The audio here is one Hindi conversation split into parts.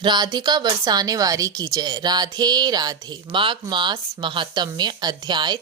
राधिका बरसाने वारी की जय। राधे राधे। माघ मास महात्म्य अध्याय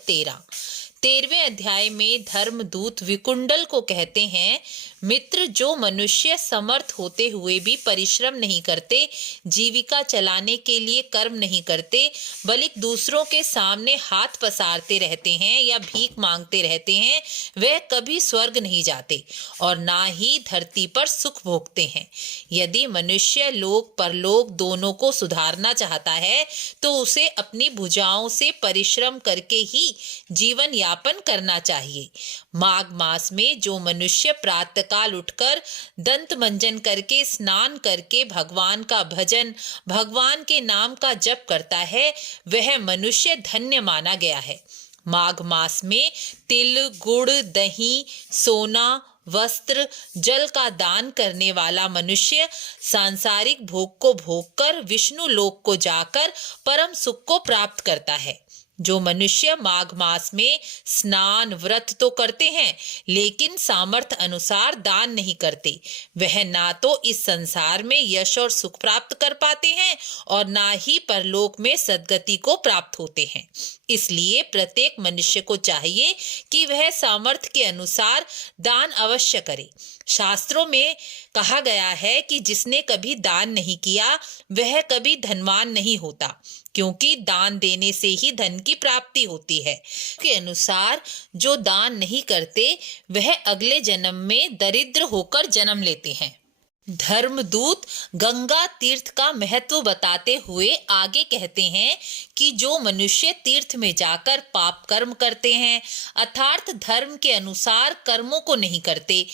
13वें अध्याय में धर्मदूत विकुंडल को कहते हैं, मित्र, जो मनुष्य समर्थ होते हुए भी परिश्रम नहीं करते, जीविका चलाने के लिए कर्म नहीं करते, बल्कि दूसरों के सामने हाथ पसारते रहते हैं या भीख मांगते रहते हैं, वह कभी स्वर्ग नहीं जाते और ना ही धरती पर सुख भोगते हैं। यदि मनुष्य लोक परलोक दोनों को सुधारना चाहता है तो उसे अपनी भुजाओं से परिश्रम करके ही जीवन यापन करना चाहिए। माघ मास में जो मनुष्य प्रातःकाल उठकर दंत मंजन करके स्नान करके भगवान का भजन, भगवान के नाम का जप करता है, वह मनुष्य धन्य माना गया है। माघ मास में तिल, गुड़, दही, सोना, वस्त्र, जल का दान करने वाला मनुष्य सांसारिक भोग को भोगकर विष्णु लोक को जाकर परम सुख को प्राप्त करता है। जो मनुष्य माघ मास में स्नान व्रत तो करते हैं लेकिन सामर्थ्य अनुसार दान नहीं करते, वह ना तो इस संसार में यश और सुख प्राप्त कर पाते हैं और ना ही परलोक में सद्गति को प्राप्त होते हैं। इसलिए प्रत्येक मनुष्य को चाहिए कि वह सामर्थ्य के अनुसार दान अवश्य करे। शास्त्रों में कहा गया है कि जिसने कभी दान नहीं किया वह कभी धनवान नहीं होता, क्योंकि दान देने से ही धन की प्राप्ति होती है। के अनुसार जो दान नहीं करते वह अगले जन्म में दरिद्र होकर जन्म लेते हैं। धर्मदूत गंगा तीर्थ का महत्व बताते हुए आगे कहते हैं कि जो मनुष्य तीर्थ में जाकर पाप कर्म करते हैं अर्थात धर्म के अनुसार कर्मों को नहीं करते,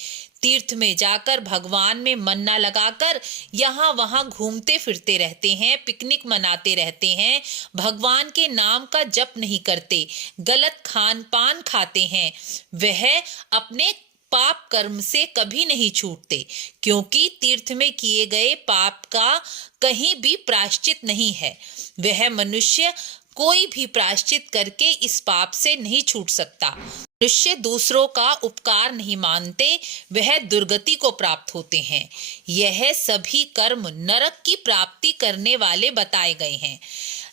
तीर्थ में जाकर भगवान में मन न लगाकर यहाँ वहाँ घूमते फिरते रहते हैं, पिकनिक मनाते रहते हैं, भगवान के नाम का जप नहीं करते, गलत खान पान खाते हैं, वह अपने पाप कर्म से कभी नहीं छूटते, क्योंकि तीर्थ में किए गए पाप का कहीं भी प्रायश्चित नहीं है। वह मनुष्य कोई भी प्रायश्चित करके इस पाप से नहीं छूट सकता। मनुष्य दूसरों का उपकार नहीं मानते, वह दुर्गति को प्राप्त होते हैं। यह सभी कर्म नरक की प्राप्ति करने वाले बताए गए हैं।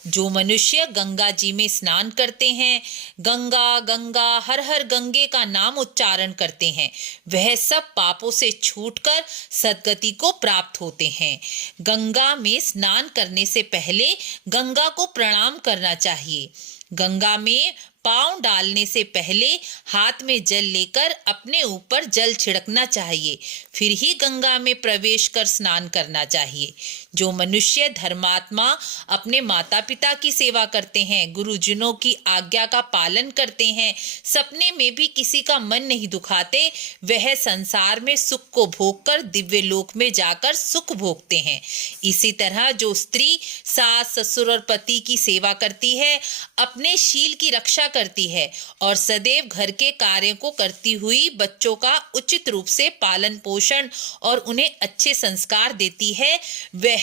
जो मनुष्य गंगा जी में स्नान करते हैं, गंगा गंगा हर हर गंगे का नाम उच्चारण करते हैं, वह सब पापों से छूटकर सद्गति को प्राप्त होते हैं। गंगा में स्नान करने से पहले गंगा को प्रणाम करना चाहिए। गंगा में पांव डालने से पहले हाथ में जल लेकर अपने ऊपर जल छिड़कना चाहिए, फिर ही गंगा में प्रवेश कर स्नान करना चाहिए। जो मनुष्य धर्मात्मा अपने माता पिता की सेवा करते हैं, गुरुजनों की आज्ञा का पालन करते हैं, सपने में भी किसी का मन नहीं दुखाते, वह संसार में सुख को भोगकर दिव्य लोक में जाकर सुख भोगते हैं। इसी तरह जो स्त्री सास ससुर और पति की सेवा करती है, अपने शील की रक्षा करती है और सदैव घर के कार्यों को करती हुई बच्चों का उचित रूप से पालन पोषण और उन्हें अच्छे संस्कार देती है, वह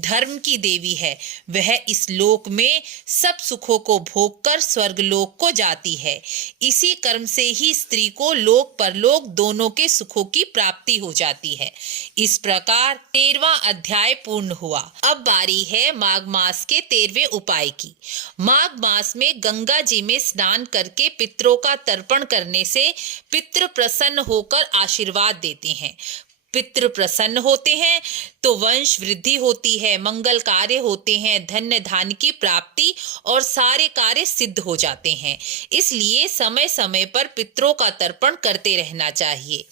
धर्म की देवी है। वह इस लोक में सब सुखों को भोगकर स्वर्ग लोक को जाती है। इसी कर्म से ही स्त्री को लोक परलोक दोनों के सुखों की प्राप्ति हो जाती है। इस प्रकार 13वां अध्याय पूर्ण हुआ। अब बारी है माघ मास के 13वें उपाय की। माघ मास में गंगा जी में स्नान करके पितरों का तर्पण करने से पितृ प्रसन्न होकर आशीर्वाद देते हैं। पितृ प्रसन्न होते हैं तो वंश वृद्धि होती है, मंगल कार्य होते हैं, धन्य धान्य की प्राप्ति और सारे कार्य सिद्ध हो जाते हैं। इसलिए समय समय पर पितरों का तर्पण करते रहना चाहिए।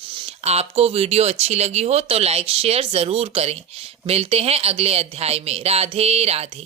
आपको वीडियो अच्छी लगी हो तो लाइक शेयर जरूर करें। मिलते हैं अगले अध्याय में। राधे राधे।